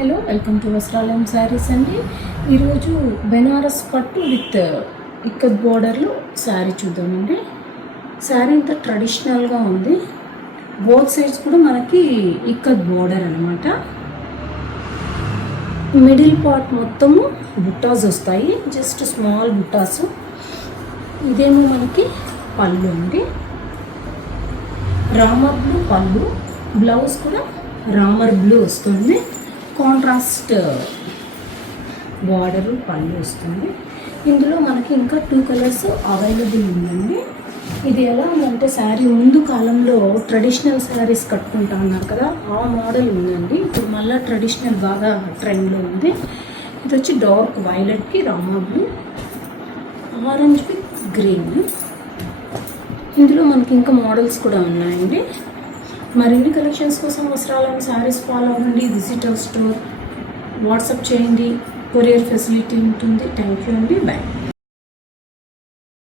Hello welcome to వస్త్రాలయం saris అండి. ఈరోజు బెనారస్ పట్టు విత్ ఇక్కత్ బోర్డర్లో శారీ చూద్దామండి. శారీ అంతా ట్రెడిషనల్గా ఉంది. బోత్ సైడ్స్ కూడా మనకి ఇక్కత్ బోర్డర్ అనమాట. మిడిల్ పార్ట్ మొత్తము బుట్టాస్ వస్తాయి, జస్ట్ స్మాల్ బుట్టాస్. ఇదేమో మనకి పళ్ళు అండి, రామర్ బ్లూ పళ్ళు. బ్లౌజ్ కూడా రామర్ బ్లూ వస్తుంది, కాంట్రాస్ట్ బార్డరు పళ్ళు వస్తుంది. ఇందులో మనకి ఇంకా 2 కలర్స్ అవైలబుల్ ఉందండి. ఇది ఎలా ఉందంటే శారీ ముందు కాలంలో ట్రెడిషనల్ శారీస్ కట్టుకుంటా ఉన్నారు కదా, ఆ మోడల్ ఉందండి. ఇప్పుడు మళ్ళీ ట్రెడిషనల్ బాగా ట్రెండ్లో ఉంది. ఇది వచ్చి డార్క్ వైలెట్కి రామర్ బ్లూ, ఆరెంజ్ విత్ గ్రీన్. ఇందులో మనకి ఇంకా మోడల్స్ కూడా ఉన్నాయండి. మరిన్ని కలెక్షన్స్ కోసం వస్త్రాలయం శారీస్ ఫాలో అవ్వండి. విజిట్ అవర్ స్టోర్, వాట్సాప్ చేయండి, కొరియర్ ఫెసిలిటీ ఉంటుంది. థ్యాంక్ యూ అండి, బాయ్.